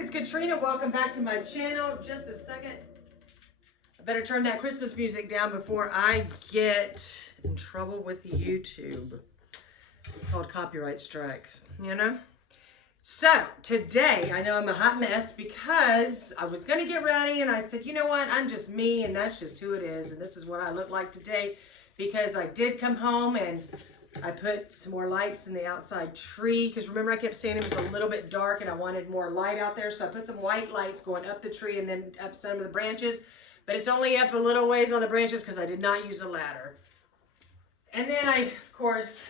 it's Katrina. Welcome back to my channel. Just a second. I better turn that Christmas music down before I get in trouble with YouTube. It's called copyright strikes, you know? So, today, I know I'm a hot mess because I was going to get ready and I said, you know what? I'm just me and that's just who it is. And this is what I look like today because I did come home and I put some more lights in the outside tree because remember I kept saying it was a little bit dark and I wanted more light out there. So I put some white lights going up the tree and then up some of the branches. But it's only up a little ways on the branches because I did not use a ladder. And then I, of course,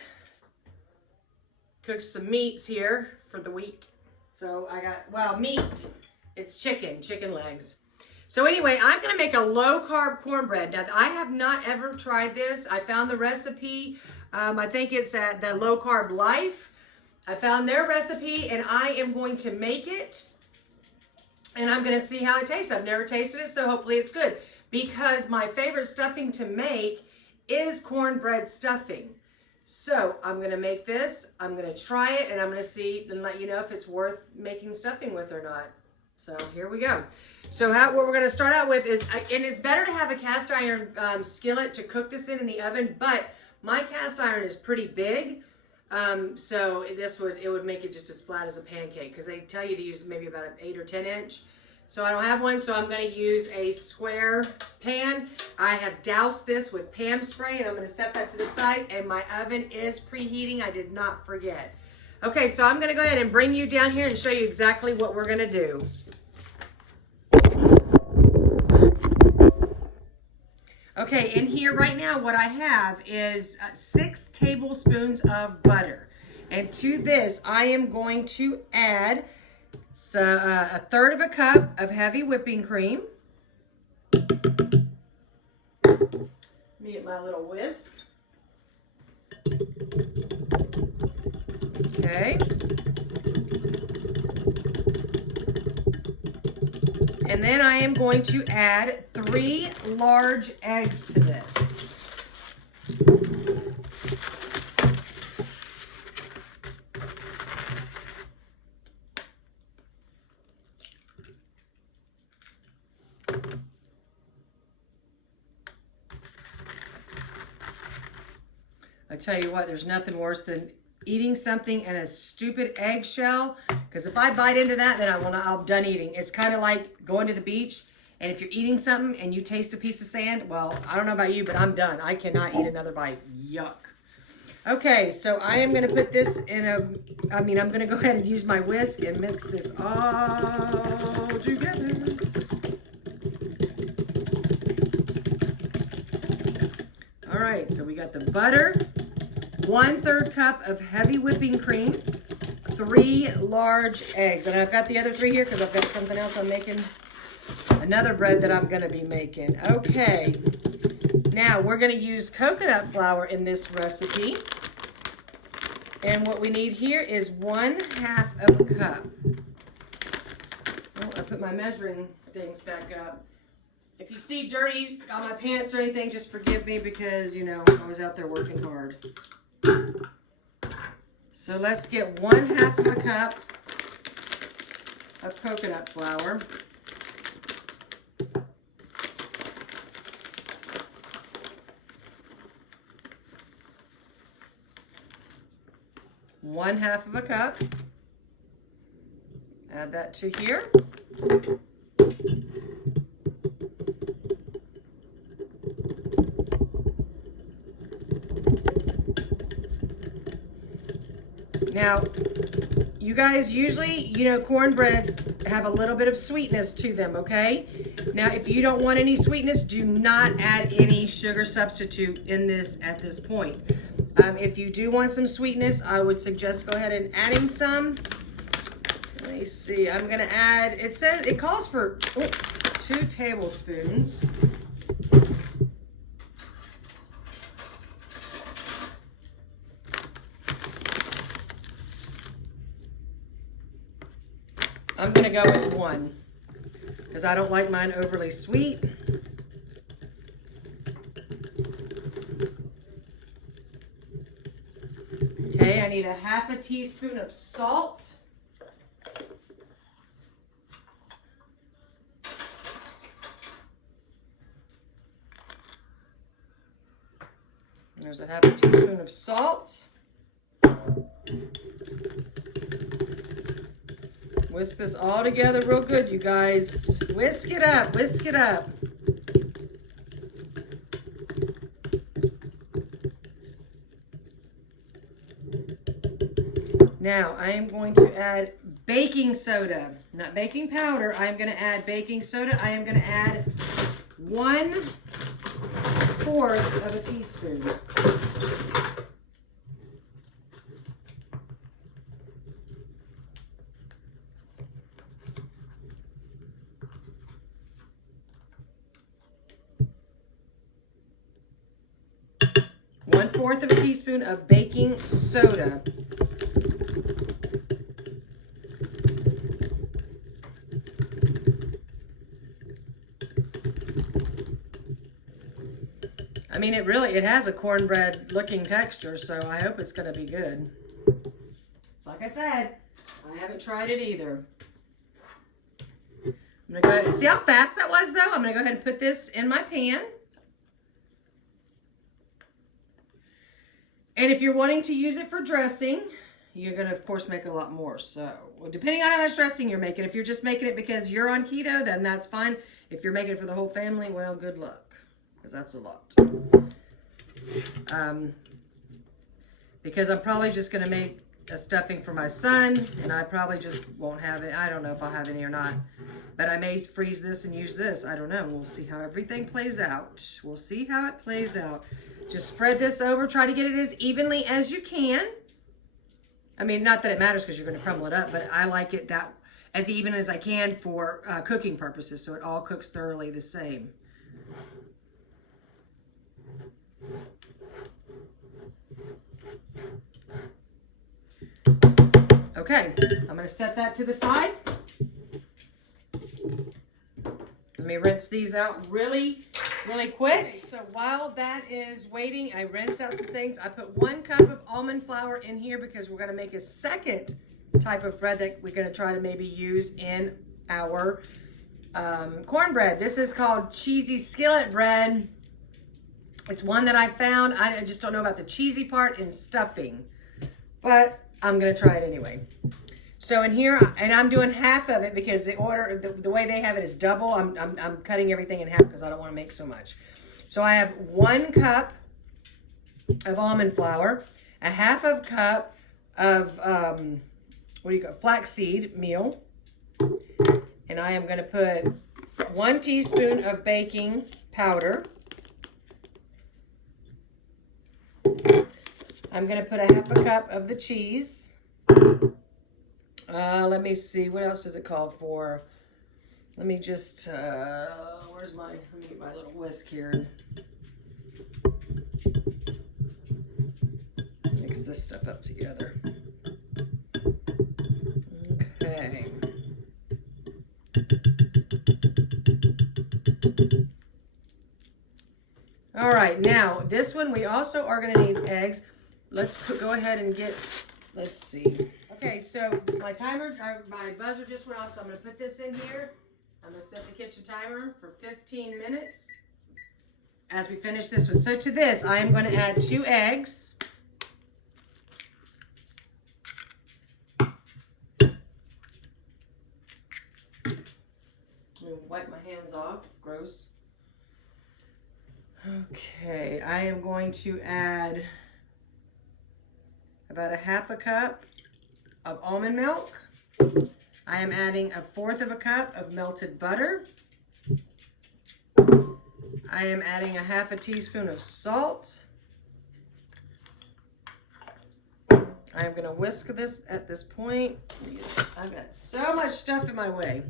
cooked some meats here for the week. So I got, well, meat. It's chicken legs. So anyway, I'm going to make a low-carb cornbread. Now, I have not ever tried this. I found the recipe. I think it's at the Low Carb Life. I found their recipe and I am going to make it and I'm going to see how it tastes. I've never tasted it, so hopefully it's good because my favorite stuffing to make is cornbread stuffing. So I'm going to make this, I'm going to try it and I'm going to see and let you know if it's worth making stuffing with or not. So here we go. So what we're going to start out with is, and it's better to have a cast iron skillet to cook this in the oven, but my cast iron is pretty big, so it would make it just as flat as a pancake because they tell you to use maybe about an 8 or 10 inch. So I don't have one, so I'm going to use a square pan. I have doused this with Pam spray, and I'm going to set that to the side, and my oven is preheating. I did not forget. Okay, so I'm going to go ahead and bring you down here and show you exactly what we're going to do. Okay, in here right now, what I have is 6 tablespoons of butter. And to this, I am going to add a third of a cup of heavy whipping cream. Let me get my little whisk. Okay. And then I am going to add 3 large eggs to this. I tell you what, there's nothing worse than eating something in a stupid eggshell, because if I bite into that, then I'm done eating. It's kind of like going to the beach, and if you're eating something and you taste a piece of sand, well, I don't know about you, but I'm done. I cannot eat another bite. Yuck. Okay, so I am going to put this in I'm going to go ahead and use my whisk and mix this all together. All right, so we got the butter, 1/3 cup of heavy whipping cream, 3 large eggs. And I've got the other 3 here because I've got something else I'm making, another bread that I'm going to be making. Okay, now we're going to use coconut flour in this recipe. And what we need here is 1/2 of a cup. Oh, I put my measuring things back up. If you see dirty on my pants or anything, just forgive me because, you know, I was out there working hard. So let's get 1/2 of a cup of coconut flour. One-half of a cup. Add that to here. Now, you guys usually, you know, cornbreads have a little bit of sweetness to them, okay? Now, if you don't want any sweetness, do not add any sugar substitute in this at this point. If you do want some sweetness, I would suggest go ahead and adding some. Let me see, I'm gonna add, it calls for 2 tablespoons. I'm gonna go with 1 because I don't like mine overly sweet. Okay, I need a 1/2 teaspoon of salt. There's a half a teaspoon of salt. Whisk this all together real good, you guys. Whisk it up, whisk it up. Now, I am going to add baking soda, not baking powder. I am going to add baking soda. I am going to add 1/4 of a teaspoon. One-fourth of a teaspoon of baking soda. I mean, it has a cornbread looking texture, so I hope it's going to be good. It's like I said, I haven't tried it either. I'm going to go ahead, see how fast that was though? I'm going to go ahead and put this in my pan. And if you're wanting to use it for dressing, you're going to, of course, make a lot more. So, well, depending on how much dressing you're making, if you're just making it because you're on keto, then that's fine. If you're making it for the whole family, well, good luck. Because that's a lot. Because I'm probably just going to make a stuffing for my son, and I probably just won't have it. I don't know if I'll have any or not. But I may freeze this and use this. I don't know. We'll see how everything plays out. We'll see how it plays out. Just spread this over. Try to get it as evenly as you can. I mean, not that it matters because you're going to crumble it up, but I like it that as even as I can for cooking purposes, so it all cooks thoroughly the same. Okay, I'm going to set that to the side. Let me rinse these out really quick. So while that is waiting, I rinsed out some things. I put 1 cup of almond flour in here because we're going to make a second type of bread that we're going to try to maybe use in our cornbread. This is called cheesy skillet bread. It's one that I found. I just don't know about the cheesy part in stuffing, but I'm going to try it anyway. So in here, and I'm doing half of it because the way they have it is double. I'm cutting everything in half because I don't want to make so much. So I have 1 cup of almond flour, a half of cup of flaxseed meal, and I am going to put 1 teaspoon of baking powder. I'm going to put a half a cup of the cheese. Let me see. What else does it call for? Let me just, let me get my little whisk here. Mix this stuff up together. Okay. All right, now this one we also are going to need eggs. Let's go ahead and let's see. Okay, so my buzzer just went off, so I'm going to put this in here. I'm going to set the kitchen timer for 15 minutes as we finish this one. So to this, I am going to add 2 eggs. I'm going to wipe my hands off. Gross. Okay, I am going to add about a half a cup of almond milk. I am adding 1/4 of a cup of melted butter. I am adding a half a teaspoon of salt. I am going to whisk this at this point. I've got so much stuff in my way.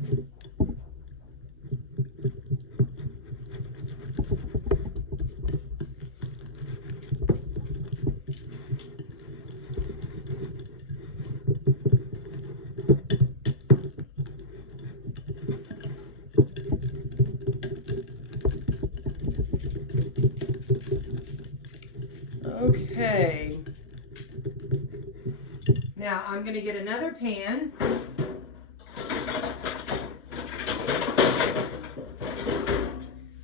Okay, now I'm going to get another pan,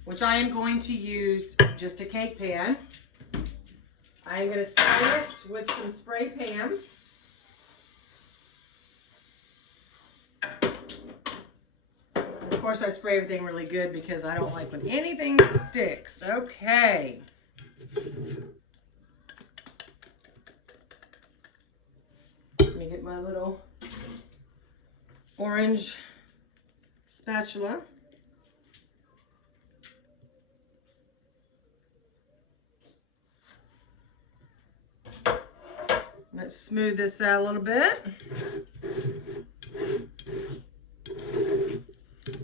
which I am going to use just a cake pan. I'm going to spray it with some spray Pam. And of course, I spray everything really good because I don't like when anything sticks. Okay. Let me get my little orange spatula. Let's smooth this out a little bit.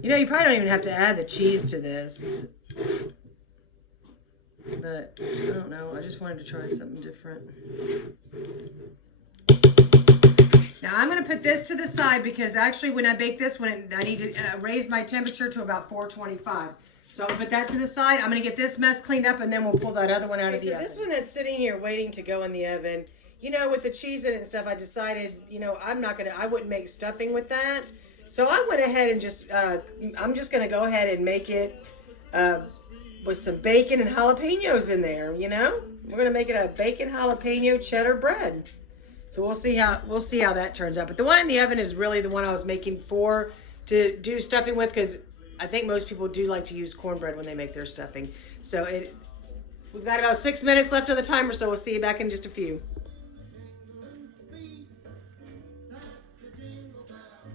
You know, you probably don't even have to add the cheese to this. But, I don't know. I just wanted to try something different. Now, I'm going to put this to the side because actually when I bake this, I need to raise my temperature to about 425. So I'm going to put that to the side. I'm going to get this mess cleaned up and then we'll pull that other one out of the oven. This one that's sitting here waiting to go in the oven, you know, with the cheese in it and stuff, I decided, you know, I wouldn't make stuffing with that. So I went ahead and I'm just going to go ahead and make it with some bacon and jalapenos in there, you know. We're going to make it a bacon jalapeno cheddar bread. So we'll see how that turns out. But the one in the oven is really the one I was making to do stuffing with, because I think most people do like to use cornbread when they make their stuffing. So we've got about 6 minutes left on the timer, so we'll see you back in just a few.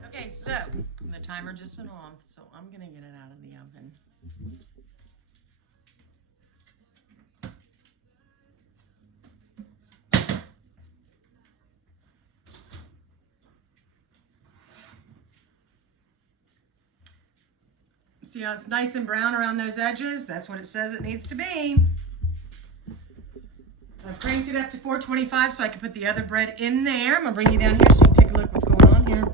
Okay, so the timer just went off, so I'm going to get it out of the oven. See how it's nice and brown around those edges? That's what it says it needs to be. I've cranked it up to 425 so I can put the other bread in there. I'm going to bring you down here so you can take a look what's going on here.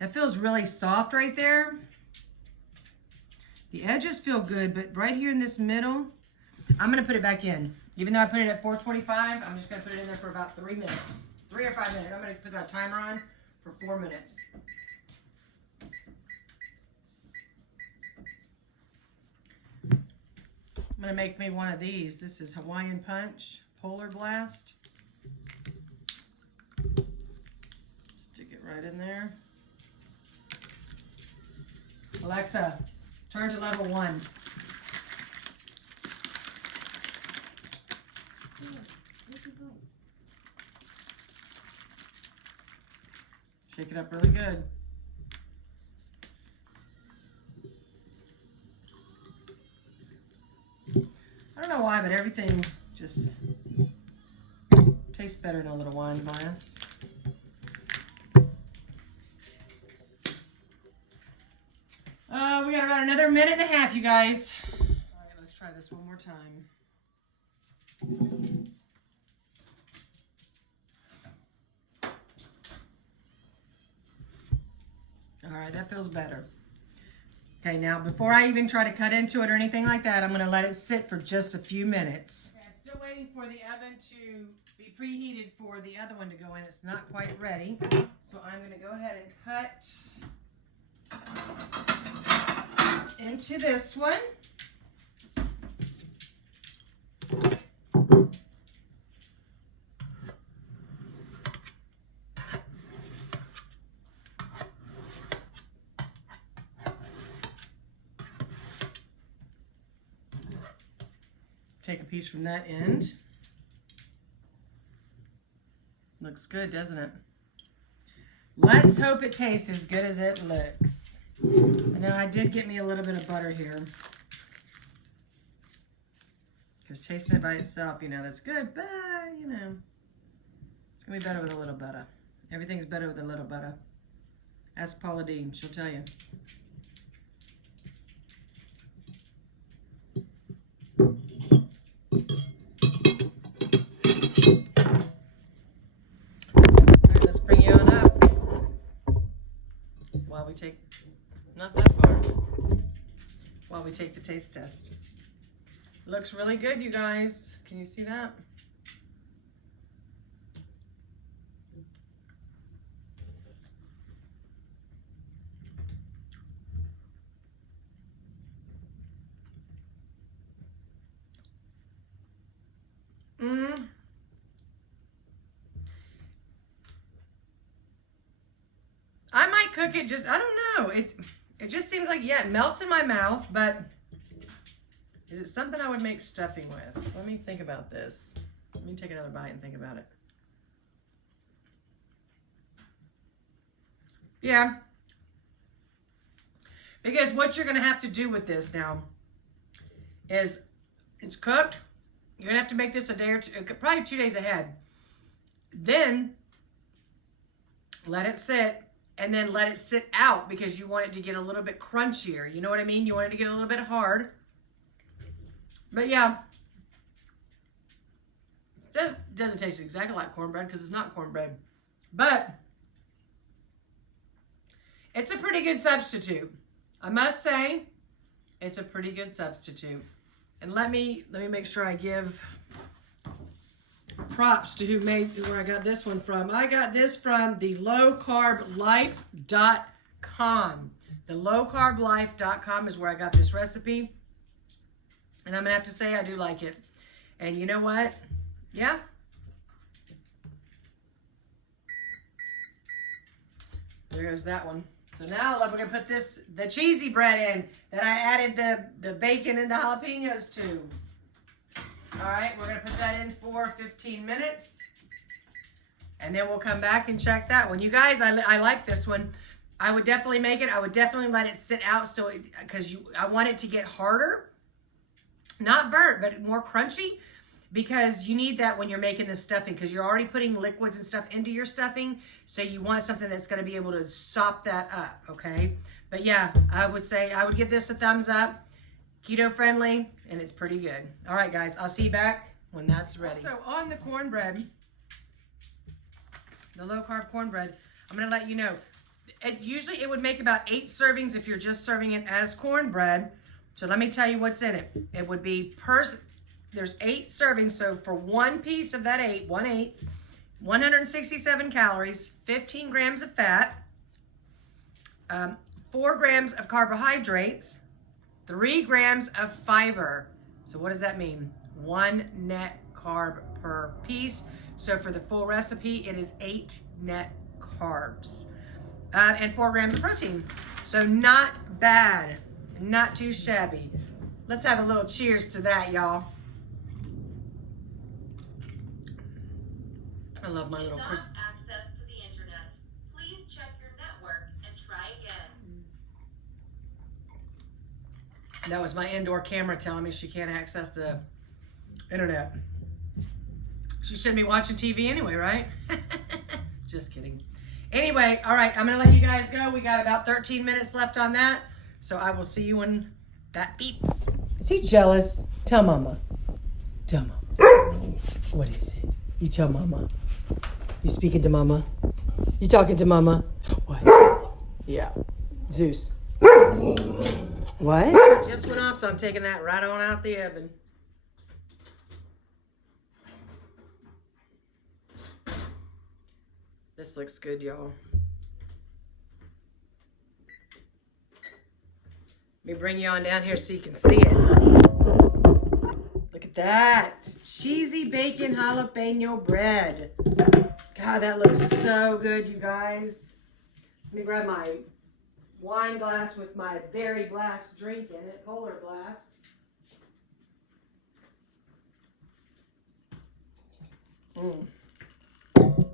That feels really soft right there. The edges feel good, but right here in this middle, I'm going to put it back in. Even though I put it at 425, I'm just going to put it in there for about 3 minutes. 3 or 5 minutes. I'm going to put my timer on for 4 minutes. I'm going to make me one of these. This is Hawaiian Punch Polar Blast. Stick it right in there. Alexa, turn to level 1. Shake it up really good. I don't know why, but everything just tastes better in a little wine glass. We got about another minute and a half, you guys. All right, let's try this one more time. All right, that feels better. Okay, now before I even try to cut into it or anything like that, I'm going to let it sit for just a few minutes. Okay, I'm still waiting for the oven to be preheated for the other one to go in. It's not quite ready. So I'm going to go ahead and cut into this one. Take a piece from that end. Looks good, doesn't it? Let's hope it tastes as good as it looks. Now I did get me a little bit of butter here. Because tasting it by itself, you know, that's good, but, you know, it's going to be better with a little butter. Everything's better with a little butter. Ask Paula Dean, she'll tell you. Not that far, while we take the taste test. It looks really good, you guys. Can you see that? might cook it just, I don't know. It just seems like, yeah, it melts in my mouth, but is it something I would make stuffing with? Let me think about this. Let me take another bite and think about it. Yeah. Because what you're going to have to do with this now is it's cooked. You're going to have to make this a day or two, probably 2 days ahead. Then let it sit, and then let it sit out because you want it to get a little bit crunchier. You know what I mean? You want it to get a little bit hard. But yeah, it doesn't taste exactly like cornbread because it's not cornbread. But it's a pretty good substitute. I must say, it's a pretty good substitute. And let me make sure I give props to where I got this one from. I got this from the lowcarblife.com. The lowcarblife.com is where I got this recipe. And I'm going to have to say I do like it. And you know what? Yeah. There goes that one. So now we're going to put the cheesy bread in that I added the bacon and the jalapenos to. All right, we're going to put that in for 15 minutes. And then we'll come back and check that one. You guys, I like this one. I would definitely make it. I would definitely let it sit out because I want it to get harder. Not burnt, but more crunchy. Because you need that when you're making this stuffing, because you're already putting liquids and stuff into your stuffing. So you want something that's going to be able to sop that up, okay? But yeah, I would say I would give this a thumbs up. Keto friendly, and it's pretty good. All right, guys, I'll see you back when that's ready. So on the cornbread, the low-carb cornbread, I'm going to let you know. Usually it would make about 8 servings if you're just serving it as cornbread. So let me tell you what's in it. It would be there's 8 servings, so for one piece of that 8, 1/8, 167 calories, 15 grams of fat, 4 grams of carbohydrates, 3 grams of fiber. So what does that mean? 1 net carb per piece. So for the full recipe, it is 8 net carbs, and 4 grams of protein. So not bad, not too shabby. Let's have a little cheers to that, y'all. I love my little access to the internet. Please check your network and try again. That was my indoor camera telling me she can't access the internet. She shouldn't be watching TV anyway, right? Just kidding. Anyway, all right, I'm going to let you guys go. We got about 13 minutes left on that. So I will see you when that beeps. Is he jealous? Tell Mama. Tell Mama. What is it? You tell Mama. You speaking to Mama? You talking to Mama? What? Yeah. Zeus. What? Just went off, so I'm taking that right on out the oven. This looks good, y'all. Let me bring you on down here so you can see it. Look at that. Cheesy bacon jalapeno bread. God, that looks so good, you guys. Let me grab my wine glass with my berry blast drink in it, Polar Blast.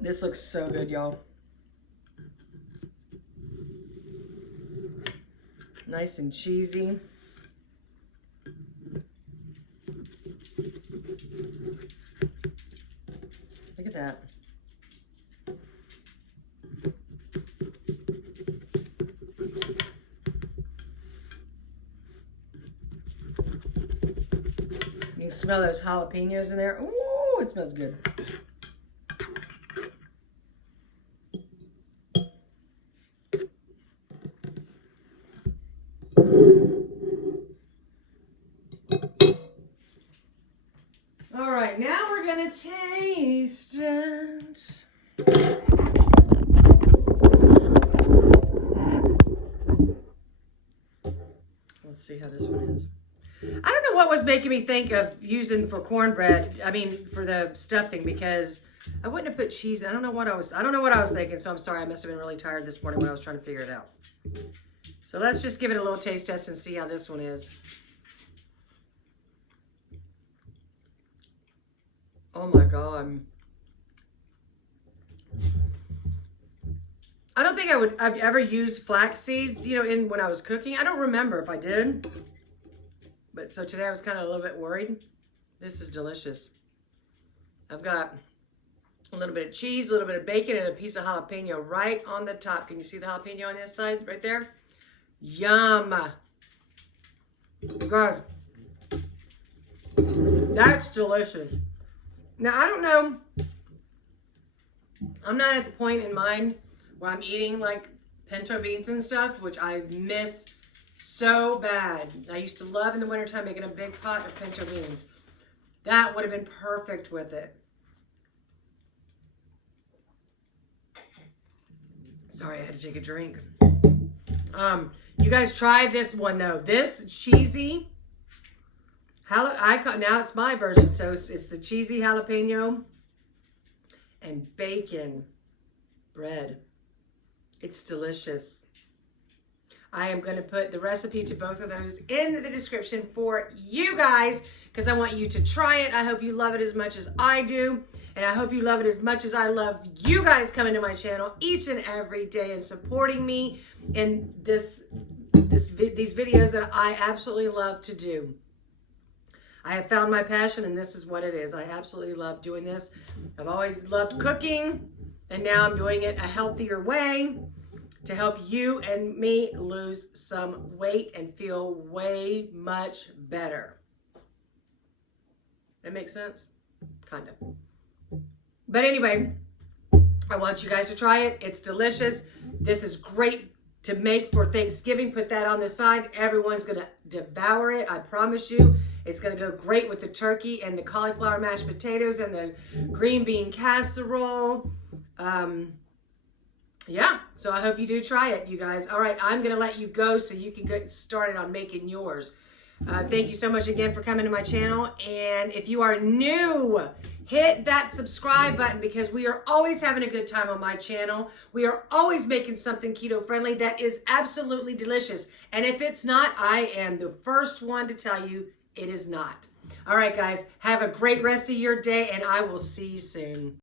This looks so good, y'all. Nice and cheesy. Look at that. You can smell those jalapenos in there. Ooh, it smells good. All right, now we're gonna taste it. Let's see how this one is. I don't know what was making me think of using for cornbread, for the stuffing, because I wouldn't have put cheese. I don't know what I was thinking, so I'm sorry. I must have been really tired this morning when I was trying to figure it out. So let's just give it a little taste test and see how this one is. Oh my God. I don't think I've ever used flax seeds, when I was cooking. I don't remember if I did. But so today I was kind of a little bit worried. This is delicious. I've got a little bit of cheese, a little bit of bacon, and a piece of jalapeno right on the top. Can you see the jalapeno on this side right there? Yum. God. That's delicious. Now, I don't know. I'm not at the point in mind where I'm eating like pinto beans and stuff, which I miss so bad. I used to love in the wintertime making a big pot of pinto beans. That would have been perfect with it. Sorry, I had to take a drink. You guys try this one though. This cheesy, now it's my version, so it's the cheesy jalapeno and bacon bread. It's delicious. I am going to put the recipe to both of those in the description for you guys because I want you to try it. I hope you love it as much as I do. And I hope you love it as much as I love you guys coming to my channel each and every day and supporting me in these videos that I absolutely love to do. I have found my passion and this is what it is. I absolutely love doing this. I've always loved cooking and now I'm doing it a healthier way to help you and me lose some weight and feel way much better. That makes sense? Kind of. But anyway, I want you guys to try it. It's delicious. This is great to make for Thanksgiving. Put that on the side. Everyone's going to devour it. I promise you. It's going to go great with the turkey and the cauliflower mashed potatoes and the green bean casserole. Yeah, so I hope you do try it, you guys. All right, I'm going to let you go so you can get started on making yours. Thank you so much again for coming to my channel. And if you are new, hit that subscribe button because we are always having a good time on my channel. We are always making something keto friendly that is absolutely delicious. And if it's not, I am the first one to tell you it is not. All right, guys, have a great rest of your day and I will see you soon.